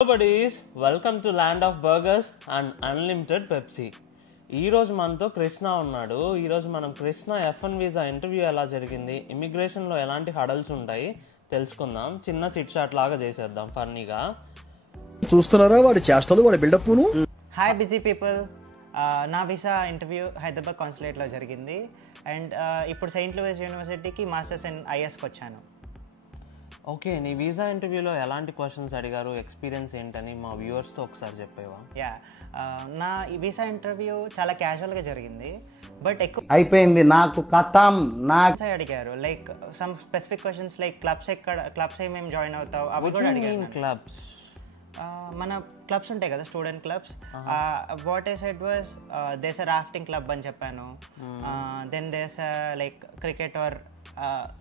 Hello buddies, welcome to Land of Burgers and Unlimited Pepsi. ఈ రోజు మనతో కృష్ణ ఉన్నాడు. ఈ రోజు మనం కృష్ణ F1 వీసా ఇంటర్వ్యూ ఎలా జరిగింది, ఇమిగ్రేషన్ లో ఎలాంటి హడల్స్ ఉంటాయి తెలుసుకుందాం. చిన్న చిట్ చాట్ లాగా చేసేద్దాం ఫన్నీగా. చూస్తున్నారా వాడి చేష్టలు, వాడి బిల్డప్ ను. హాయ్ బిజీ పీపుల్, నా వీసా ఇంటర్వ్యూ హైదరాబాద్ కాన్సులేట్లో జరిగింది. అండ్ ఇప్పుడు సెయింట్ లూయిస్ యూనివర్సిటీకి మాస్టర్స్ ఇన్ ఐఎస్కి వచ్చాను. ఓకే, నీ వీసా ఇంటర్వ్యూలో ఎలాంటి క్వశ్చన్స్ అడిగారు, ఎక్స్పీరియన్స్ ఏంటని మా వ్యూవర్స్తో ఒకసారి చెప్పేవా? నా ఈ వీసా ఇంటర్వ్యూ చాలా క్యాజువల్గా జరిగింది, బట్ ఎక్కువ అయిపోయింది నాకు కథం. అడిగారు like some specific questions like clubs ఏమేమి జాయిన్ అవుతావు అవి కూడా అడిగారు. క్లబ్స్ మన క్లబ్స్ ఉంటాయి కదా, student clubs. What I said was these rafting club అని చెప్పాను. Then these like cricket or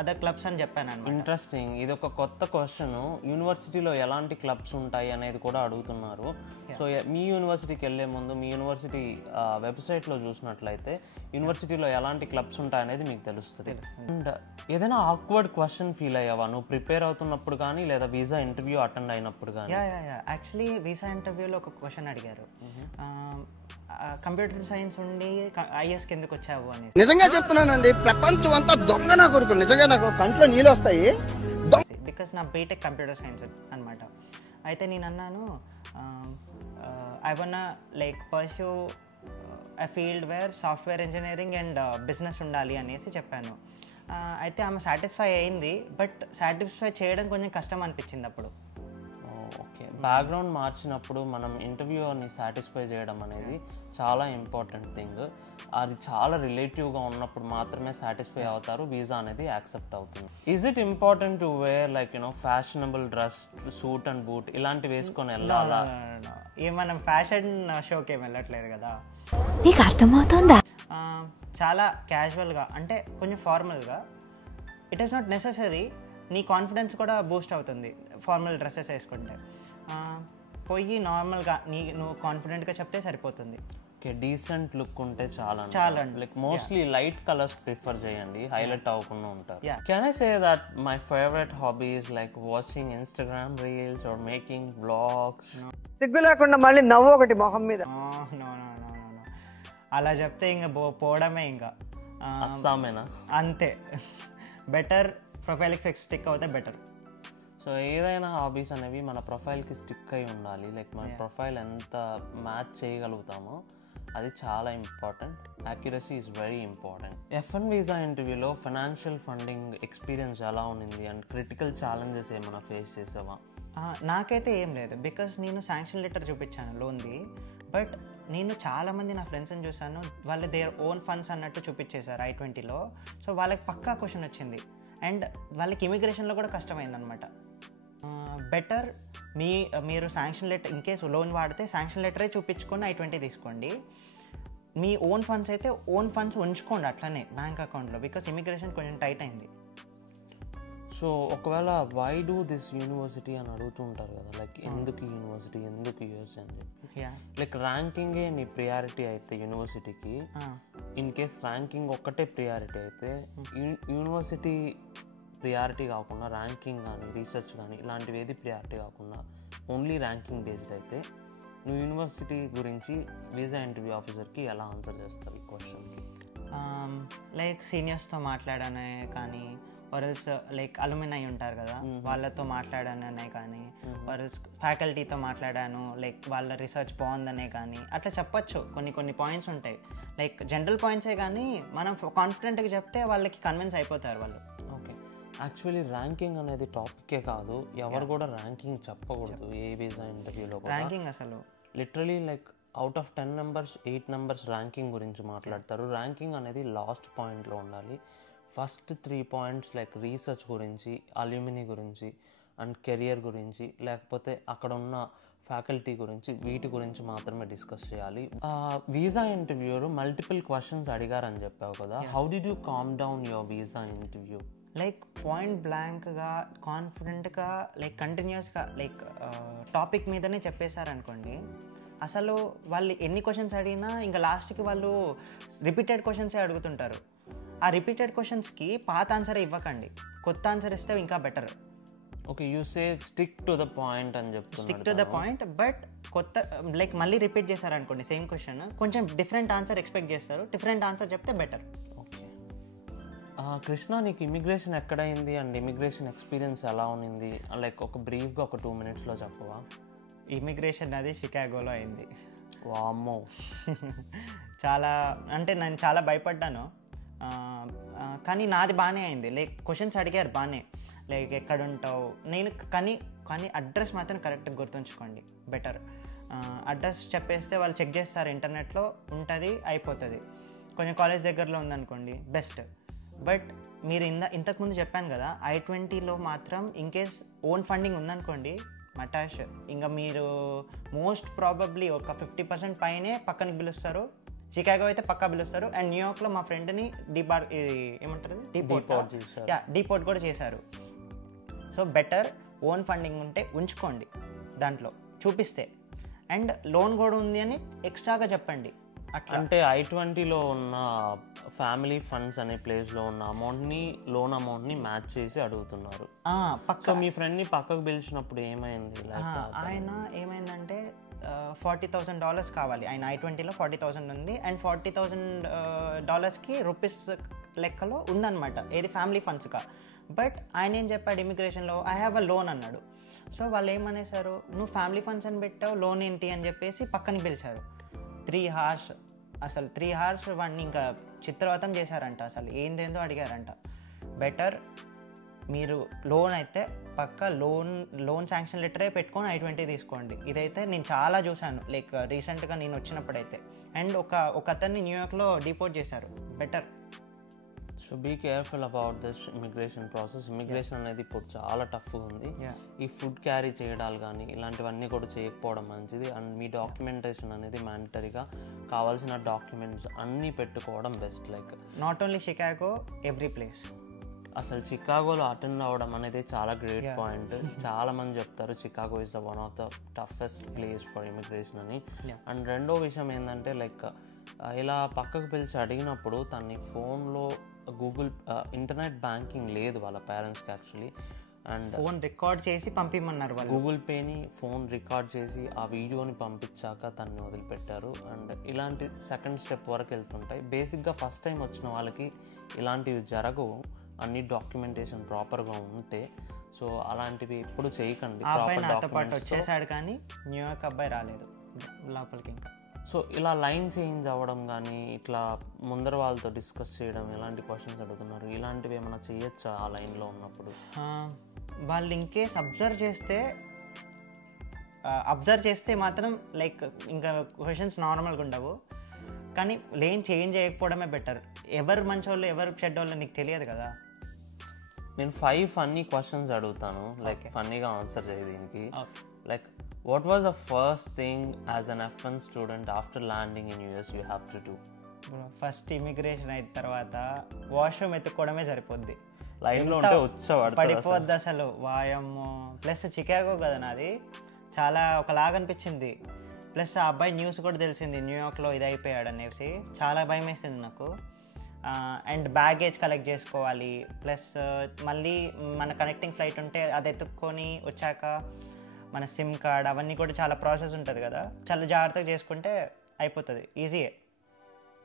other clubs అని చెప్పాను అన్నమాట. ఇంట్రెస్టింగ్. ఇది ఒక కొత్త క్వశ్చన్. యూనివర్సిటీలో ఎలాంటి క్లబ్స్ ఉంటాయి అనేది కూడా అడుగుతున్నారు. సో మీ యూనివర్సిటీకి వెళ్ళే ముందు మీ యూనివర్సిటీ వెబ్సైట్లో చూసినట్లయితే యూనివర్సిటీలో ఎలాంటి క్లబ్స్ ఉంటాయి అనేది మీకు తెలుస్తుంది. అండ్ ఏదైనా ఆక్వర్డ్ క్వశ్చన్ ఫీల్ అయ్యావా నువ్వు ప్రిపేర్ అవుతున్నప్పుడు కానీ లేదా వీసా ఇంటర్వ్యూ అటెండ్ అయినప్పుడు కానీ? యాక్చువల్లీ వీసా ఇంటర్వ్యూలో ఒక క్వశ్చన్ అడిగారు, కంప్యూటర్ సైన్స్ ఉండి ఐఎస్కి ఎందుకు వచ్చావు అని. నిజంగా చెప్తున్నానండి, ప్రపంచం అంతా దొంగ నా కొడుకు. నిజంగా నాకు కంట్లో నీళ్ళు వస్తాయి. బికాస్ నా బీటెక్ కంప్యూటర్ సైన్స్ అనమాట. అయితే నేను అన్నాను, I one like pursue a field wear software engineering and business ఉండాలి అనేసి చెప్పాను. అయితే ఆమె సాటిస్ఫై అయింది, బట్ సాటిస్ఫై చేయడం కొంచెం కష్టం అనిపించింది అప్పుడు. ఓకే, బ్యాక్గ్రౌండ్ మార్చినప్పుడు మనం ఇంటర్వ్యూని సాటిస్ఫై చేయడం అనేది చాలా ఇంపార్టెంట్ థింగ్. అది చాలా రిలేటివ్గా ఉన్నప్పుడు మాత్రమే సాటిస్ఫై అవుతారు, వీసా అనేది యాక్సెప్ట్ అవుతుంది. Is it important to wear like fashionable dress, suit and boot ఇలాంటివి వేసుకొని వెళ్ళాలా? మనం ఫ్యాషన్ షోకి ఏం వెళ్ళట్లేదు కదా. నీకు అర్థమవుతుందా? చాలా క్యాజువల్గా, అంటే కొంచెం ఫార్మల్గా. It is not necessary. నీ కాన్ఫిడెన్స్ కూడా బూస్ట్ అవుతుంది ఫార్మల్ డ్రెస్సెస్ వేసుకుంటే. పోయి నార్మల్గా నువ్వు కాన్ఫిడెంట్గా చెప్తే సరిపోతుంది. ఓకే, డీసెంట్ లుక్ ఉంటే చాలా. Like mostly light colours prefer చేయండి, హైలైట్ అవ్వకుండా ఉంటారు. Can I say that my favourite hobby is like watching Instagram reels or making vlogs? సిగ్గు లేకుండా మళ్ళీ నవ్వు ఒకటి మొహం మీద. అలా చెప్తే ఇంకా పోవడమే, ఇంకా అస్సామేనా? అంతే. బెటర్ ప్రొఫైల్కి స్టిక్ అవుతే బెటర్. సో ఏదైనా హాబీస్ అనేవి మన ప్రొఫైల్కి స్టిక్ అయి ఉండాలి. లైక్ మన ప్రొఫైల్ ఎంత మ్యాచ్ చేయగలుగుతామో అది చాలా important. Accuracy is very important. F1 visa ఇంటర్వ్యూలో ఫైనాన్షియల్ ఫండింగ్ ఎక్స్పీరియన్స్ ఎలా ఉంది అండ్ క్రిటికల్ ఛాలెంజెస్ ఏమైనా ఫేస్ చేసావా? నాకైతే ఏం లేదు, బికాస్ నేను శాంక్షన్ లెటర్ చూపించాను లోన్ది. బట్ నేను చాలామంది నా ఫ్రెండ్స్ని చూసాను, వాళ్ళు దేర్ ఓన్ ఫండ్స్ అన్నట్టు చూపించేశారు I-20లో. సో వాళ్ళకి పక్కా క్వశ్చన్ వచ్చింది అండ్ వాళ్ళకి ఇమిగ్రేషన్లో కూడా కష్టమైందనమాట. బెటర్ మీరు sanction letter in case loan వాడితే శాంక్షన్ లెటరే చూపించుకొని I-20 తీసుకోండి. మీ ఓన్ ఫండ్స్ అయితే ఓన్ ఫండ్స్ ఉంచుకోండి అట్లనే బ్యాంక్ అకౌంట్లో, బికాస్ ఇమిగ్రేషన్ కొంచెం టైట్ అయింది. సో ఒకవేళ వై డూ దిస్ యూనివర్సిటీ అని అడుగుతూ ఉంటారు కదా, లైక్ ఎందుకు యూనివర్సిటీ, ఎందుకు యూఎస్ అని చెప్పి. లైక్ ర్యాంకింగే నీ ప్రియారిటీ అయితే యూనివర్సిటీకి, ఇన్ కేస్ ర్యాంకింగ్ ఒక్కటే ప్రియారిటీ అయితే యూనివర్సిటీ ప్రియారిటీ కాకుండా ర్యాంకింగ్ కానీ రీసెర్చ్ కానీ ఇలాంటివి ఏది ప్రియారిటీ కాకుండా ఓన్లీ ర్యాంకింగ్ బేస్డ్ అయితే నువ్వు యూనివర్సిటీ గురించి వీసా ఇంటర్వ్యూ ఆఫీసర్కి ఎలా ఆన్సర్ చేస్తావు ఈ క్వశ్చన్కి? లైక్ సీనియర్స్తో మాట్లాడనే కానీ, వరల్స్ లైక్ అలుమినై ఉంటారు కదా వాళ్ళతో మాట్లాడాననే కానీ, వరల్స్ ఫ్యాకల్టీతో మాట్లాడాను లైక్ వాళ్ళ రీసెర్చ్ బాగుందనే కానీ అట్లా చెప్పచ్చు. కొన్ని పాయింట్స్ ఉంటాయి, లైక్ జనరల్ పాయింట్సే కానీ మనం కాన్ఫిడెంట్గా చెప్తే వాళ్ళకి కన్విన్స్ అయిపోతారు వాళ్ళు. ఓకే, యాక్చువల్లీ ర్యాంకింగ్ అనేది టాపికే కాదు, ఎవరు కూడా ర్యాంకింగ్ చెప్పకూడదు ఏ వీసా ఇంటర్వ్యూలో. ర్యాంకింగ్ అసలు literally like out of 10 members 8 members ranking గురించి మాట్లాడతారు. ర్యాంకింగ్ అనేది లాస్ట్ పాయింట్లో ఉండాలి. ఫస్ట్ 3 పాయింట్స్ లైక్ రీసెర్చ్ గురించి, అల్యూమినీ గురించి అండ్ కెరియర్ గురించి, లేకపోతే అక్కడ ఉన్న ఫ్యాకల్టీ గురించి, వీటి గురించి మాత్రమే డిస్కస్ చేయాలి. వీసా ఇంటర్వ్యూలో మల్టిపుల్ క్వశ్చన్స్ అడిగారని చెప్పావు కదా, how did you calm down your visa interview? Like point బ్లాంక్గా కాన్ఫిడెంట్గా లైక్ కంటిన్యూస్గా లైక్ టాపిక్ మీదనే చెప్పేశారనుకోండి, అసలు వాళ్ళు ఎన్ని క్వశ్చన్స్ అడిగినా ఇంకా లాస్ట్కి వాళ్ళు రిపీటెడ్ క్వశ్చన్సే అడుగుతుంటారు. ఆ రిపీటెడ్ క్వశ్చన్స్కి పాత ఆన్సరే ఇవ్వకండి, కొత్త ఆన్సర్ ఇస్తే ఇంకా better. Okay, you say stick to the point అని చెప్తున్నారు. Stick to the point, but కొత్త లైక్ మళ్ళీ రిపీట్ చేశారనుకోండి సేమ్ క్వశ్చన్, కొంచెం డిఫరెంట్ ఆన్సర్ ఎక్స్పెక్ట్ చేస్తారు. డిఫరెంట్ ఆన్సర్ చెప్తే బెటర్. ఓకే, కృష్ణ నీకు ఇమిగ్రేషన్ ఎక్కడైంది అండ్ ఇమిగ్రేషన్ ఎక్స్పీరియన్స్ ఎలా ఉంది? లైక్ ఒక బ్రీఫ్గా ఒక 2 minutesలో చెప్పవా? ఇమిగ్రేషన్ అది షికాగోలో అయింది. వామ్మో. చాలా అంటే నేను చాలా భయపడ్డాను, కానీ నాది బాగానే అయింది. లైక్ క్వశ్చన్స్ అడిగారు బాగానే, లైక్ ఎక్కడ ఉంటావు నేను, కానీ అడ్రస్ మాత్రం కరెక్ట్గా గుర్తుంచుకోండి బెటర్. అడ్రస్ చెప్పేస్తే వాళ్ళు చెక్ చేస్తారు, ఇంటర్నెట్లో ఉంటుంది, అయిపోతుంది. కొంచెం కాలేజ్ దగ్గరలో ఉందనుకోండి బెస్ట్. బట్ మీరు ఇంతకుముందు చెప్పాను కదా, I-20లో మాత్రం ఇన్కేస్ ఓన్ ఫండింగ్ ఉందనుకోండి మటాష్, ఇంకా మీరు మోస్ట్ ప్రాబబ్లీ ఒక 50% పైనే పక్కనకి పిలుస్తారు. చికాగో అయితే పక్కా పిలుస్తారు. అండ్ న్యూయార్క్లో మా ఫ్రెండ్ని డీపోర్ట్ కూడా చేశారు. సో బెటర్ ఓన్ ఫండింగ్ ఉంటే ఉంచుకోండి, దాంట్లో చూపిస్తే. అండ్ లోన్ కూడా ఉంది అని ఎక్స్ట్రాగా చెప్పండి. అట్లా అంటే I-20లో ఉన్న ఫ్యామిలీ ఫండ్స్ అనే ప్లేస్లో ఉన్న అమౌంట్ని, లోన్ అమౌంట్ని మ్యాచ్ చేసి అడుగుతున్నారు. పక్క మీ ఫ్రెండ్ని పక్కకు పిలిచినప్పుడు ఏమైంది? ఆయన ఏమైందంటే $40,000 కావాలి. ఆయన I-20లో 40,000 ఉంది, అండ్ $40,000కి రూపీస్ లెక్కలో ఉందన్నమాట, ఏది ఫ్యామిలీ ఫండ్స్గా. బట్ ఆయన ఏం చెప్పాడు ఇమిగ్రేషన్లో, ఐ హ్యావ్ అ లోన్ అన్నాడు. సో వాళ్ళు ఏమనేసారు, నువ్వు ఫ్యామిలీ ఫండ్స్ అని పెట్టావు, లోన్ ఏంటి అని చెప్పేసి పక్కన పిలిచారు. 3 hours, అసలు 3 hours వాడిని ఇంకా చిత్రవతం చేశారంట, అసలు ఏందేందో అడిగారంట. బెటర్ మీరు లోన్ అయితే పక్క లోన్ శాంక్షన్ లెటరే పెట్టుకొని I-20 తీసుకోండి. ఇదైతే నేను చాలా చూశాను, లైక్ రీసెంట్గా నేను వచ్చినప్పుడైతే. అండ్ ఒక అతన్ని న్యూయార్క్లో డిపోర్ట్ చేశారు. Better. So be careful about this immigration process. Immigration అనేది ఇప్పుడు చాలా టఫ్గా ఉంది. ఈ ఫుడ్ క్యారీ చేయడాలు కానీ ఇలాంటివన్నీ కూడా చేయకపోవడం మంచిది. అండ్ మీ డాక్యుమెంటేషన్ అనేది మ్యాండటరీగా కావాల్సిన డాక్యుమెంట్స్ అన్నీ పెట్టుకోవడం best. Like not only Chicago, every place. అసలు చికాగోలో అటెండ్ అవ్వడం అనేది చాలా గ్రేట్ పాయింట్. చాలా మంది చెప్తారు Chicago is the one of the toughest place for immigration అని. అండ్ రెండో విషయం ఏంటంటే లైక్ ఇలా పక్కకు పిలిచి అడిగినప్పుడు తన్ని ఫోన్లో గూగుల్ ఇంటర్నెట్ బ్యాంకింగ్ లేదు వాళ్ళ పేరెంట్స్కి యాక్చువల్లీ. అండ్ ఫోన్ రికార్డ్ చేసి పంపిమన్నారు వాళ్ళు. గూగుల్ పేని ఫోన్ రికార్డ్ చేసి ఆ వీడియోని పంపించాక తన్ని వదిలిపెట్టారు. అండ్ ఇలాంటి సెకండ్ స్టెప్ వరకు వెళ్తుంటాయి. బేసిక్గా ఫస్ట్ టైం వచ్చిన వాళ్ళకి ఇలాంటివి జరగవు, అన్ని డాక్యుమెంటేషన్ ప్రాపర్గా ఉంటే. సో అలాంటివి ఎప్పుడు చేయకండి. అబ్బాయి నాతో పాటు వచ్చేసాడు కానీ న్యూయార్క్ అబ్బాయి రాలేదు లోపలికి ఇంకా. సో ఇలా లైన్ చేంజ్ అవ్వడం కానీ, ఇట్లా ముందర వాళ్ళతో డిస్కస్ చేయడం, ఎలాంటి క్వశ్చన్స్ అడుగుతున్నారు, ఇలాంటివి ఏమైనా చేయొచ్చా ఆ లైన్లో ఉన్నప్పుడు? వాళ్ళు ఇంకేస్ అబ్జర్వ్ చేస్తే మాత్రం లైక్ ఇంకా క్వశ్చన్స్ నార్మల్గా ఉండవు. కానీ లైన్ చేంజ్ చేయకపోవడమే బెటర్. ఎవరు మంచోళ్ళు ఎవరు చెడ్డోళ్ళు నీకు తెలియదు కదా. నేను 5 ఫన్నీ క్వశ్చన్స్ అడుగుతాను, లైక్ ఫన్నీగా ఆన్సర్ చేయ దీనికి. Like what was the first thing as an F1 student after landing in US you have to do? First immigration అయిన తర్వాత వాష్రూమ్ ఎత్తుకోవడమే సరిపోద్ది. లైన్లో ఉంటే పడిపోద్ది అసలు, వాయమ్మో. ప్లస్ చికాగో కదా నాది, చాలా ఒకలాగా అనిపించింది. ప్లస్ ఆ అబ్బాయి న్యూస్ కూడా తెలిసింది న్యూయార్క్లో ఇది అయిపోయాడు అనేసి, చాలా భయం వేసింది నాకు. అండ్ బ్యాగేజ్ కలెక్ట్ చేసుకోవాలి, ప్లస్ మళ్ళీ మన కనెక్టింగ్ ఫ్లైట్ ఉంటే అది ఎత్తుక్కొని వచ్చాక మన సిమ్ కార్డ్ అవన్నీ కూడా చాలా ప్రాసెస్ ఉంటుంది కదా, చాలా జాగ్రత్తగా చేసుకుంటే అయిపోతుంది, ఈజీయే.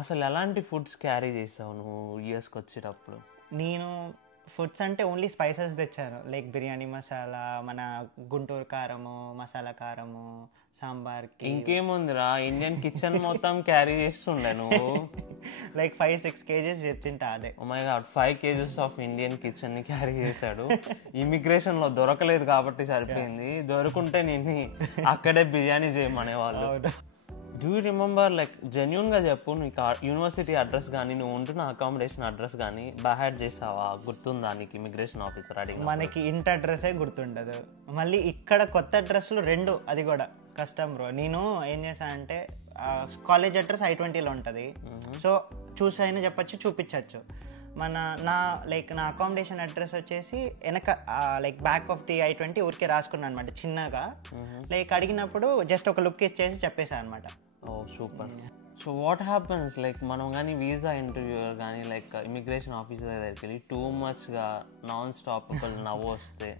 అసలు ఎలాంటి ఫుడ్స్ క్యారీ చేసావు నువ్వు యూఎస్కి వచ్చేటప్పుడు? నేను ఫుడ్స్ అంటే ఓన్లీ స్పైసెస్ తెచ్చాను, లైక్ బిర్యానీ మసాలా, మన గుంటూరు కారము, మసాలా కారము, సాంబార్కి. ఇంకేముందిరా, ఇండియన్ కిచెన్ మొత్తం క్యారీ చేస్తుండే నువ్వు. లైక్ 5-6 kgs తెచ్చింటా. అదే oh my God, 5 kgs of Indian kitchen ని క్యారీ చేశాడు. ఇమిగ్రేషన్ లో దొరకలేదు కాబట్టి సరిపోయింది, దొరుకుంటే నేను అక్కడే బిర్యానీ చేయమనేవాళ్ళు. Do you remember, like genuine గా చెప్పు, నీకు యూనివర్సిటీ అడ్రస్ కానీ నువ్వు ఉంటున్న అకామిడేషన్ అడ్రస్ కానీ బైహార్ట్ చేసావా? గుర్తుందా నీకు ఇమిగ్రేషన్ ఆఫీసర్ అడిగి? మనకి ఇంటి అడ్రస్సే గుర్తుండదు, మళ్ళీ ఇక్కడ కొత్త అడ్రస్లు 2, అది కూడా కష్టం బ్రో. నేను ఏం చేశానంటే కాలేజ్ అడ్రస్ I-20లో ఉంటుంది, సో చూసైనా చెప్పచ్చు, చూపించవచ్చు. నా అకామిడేషన్ అడ్రస్ వచ్చేసి వెనక like back of the I-20 ఊరికే రాసుకున్నాను అనమాట చిన్నగా. లైక్ అడిగినప్పుడు జస్ట్ ఒక లుక్ ఇచ్చేసి చెప్పేశాను అనమాట. Oh super. So what happens, like మనం కానీ వీసా ఇంటర్వ్యూర్ కానీ లైక్ ఇమిగ్రేషన్ ఆఫీసర్ దగ్గరికి వెళ్ళి టూ మచ్గా నాన్ స్టాప్ నవ్వు వస్తే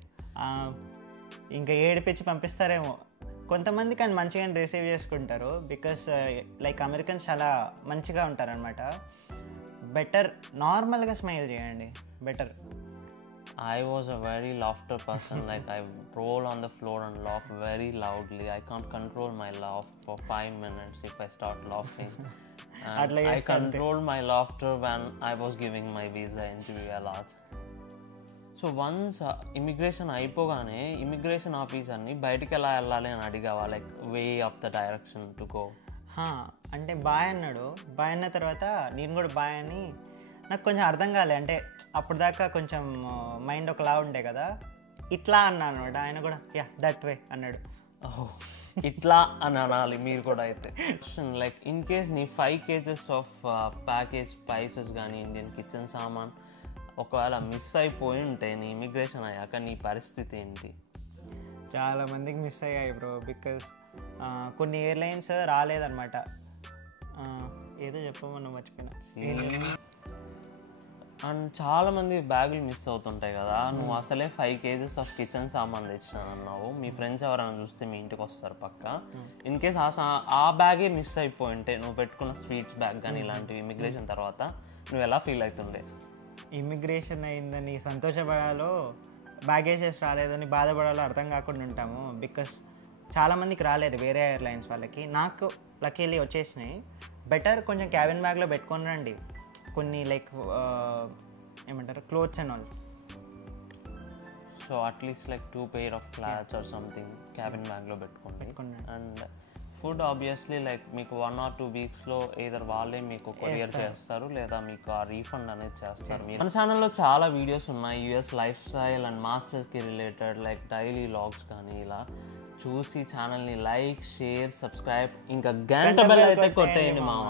ఇంకా ఏడిపించి పంపిస్తారేమో కొంతమంది, కానీ మంచిగానే రిసీవ్ చేసుకుంటారు. బికాస్ లైక్ అమెరికన్స్ చాలా మంచిగా ఉంటారనమాట. బెటర్ నార్మల్గా స్మైల్ చేయండి, better. I was a very laughter person. Like I roll on the floor and laugh very loudly. I can't control my laugh for 5 minutes if I start laughing. And I controlled my laughter when I was giving my visa interview a lot. So once immigration అయిపోగానే immigration ఆఫీసర్ని బయటికి ఎలా వెళ్ళాలి అని అడిగావా, like way of the direction to go? అంటే bye అన్నాడు. Bye అన్న తర్వాత నేను కూడా బాయ్ అని, నాకు కొంచెం అర్థం కాలే. అంటే అప్పుడు దాకా కొంచెం మైండ్ ఒకలా ఉండే కదా, ఇట్లా అన్నా అనమాట. ఆయన కూడా యా దట్ వే అన్నాడు. ఇట్లా అని అనాలి మీరు కూడా. అయితే లైక్ ఇన్ కేస్ నీ 5 kgs ఆఫ్ ప్యాకేజ్ స్పైసెస్ కానీ ఇండియన్ కిచెన్ సామాన్ ఒకవేళ మిస్ అయిపోయి ఉంటే నీ ఇమిగ్రేషన్ అయ్యాక నీ పరిస్థితి ఏంటి? చాలా మందికి మిస్ అయ్యాయి బ్రో. బికాస్ కొన్ని ఎయిర్లైన్స్ రాలేదన్నమాట. ఏదో చెప్పమన్నా మర్చిపోయినా. అండ్ చాలామంది బ్యాగులు మిస్ అవుతుంటాయి కదా. నువ్వు అసలే 5 kgs ఆఫ్ కిచెన్ సామాన్ తెచ్చినానన్నావు. మీ ఫ్రెండ్స్ ఎవరైనా చూస్తే మీ ఇంటికి వస్తారు పక్క. ఇన్ కేస్ ఆ బ్యాగే మిస్ అయిపోయి ఉంటే, నువ్వు పెట్టుకున్న స్వీట్స్ బ్యాగ్ కానీ ఇలాంటివి ఇమిగ్రేషన్ తర్వాత నువ్వు ఎలా ఫీల్ అవుతుండే? ఇమిగ్రేషన్ అయిందని సంతోషపడాలో, బ్యాగేజెస్ రాలేదని బాధపడాలో అర్థం కాకుండా ఉంటాము. బికాస్ చాలామందికి రాలేదు వేరే ఎయిర్లైన్స్ వాళ్ళకి. నాకు లక్కీలీ వచ్చేసినాయి. బెటర్ కొంచెం క్యాబిన్ బ్యాగ్లో పెట్టుకొని రండి కొన్ని, లైక్ ఏమంటారు, clothes and all. So at least like 2 pair of clothes or something cabin బ్యాగ్లో పెట్టుకోండి. అండ్ ఫుడ్ ఆబ్వియస్లీ లైక్ మీకు 1 or 2 weeksలో ఏదర్ వాళ్ళే మీకు కొరియర్ చేస్తారు లేదా మీకు ఆ రీఫండ్ అనేది చేస్తారు. మన ఛానల్లో చాలా వీడియోస్ ఉన్నాయి యూఎస్ లైఫ్ స్టైల్ అండ్ మాస్టర్స్కి రిలేటెడ్, లైక్ డైలీ వ్లాగ్స్ కానీ. ఇలా చూసి ఛానల్ని లైక్, షేర్, సబ్స్క్రైబ్, ఇంకా గంట బెల్ అయితే కొట్టేయండి మామ.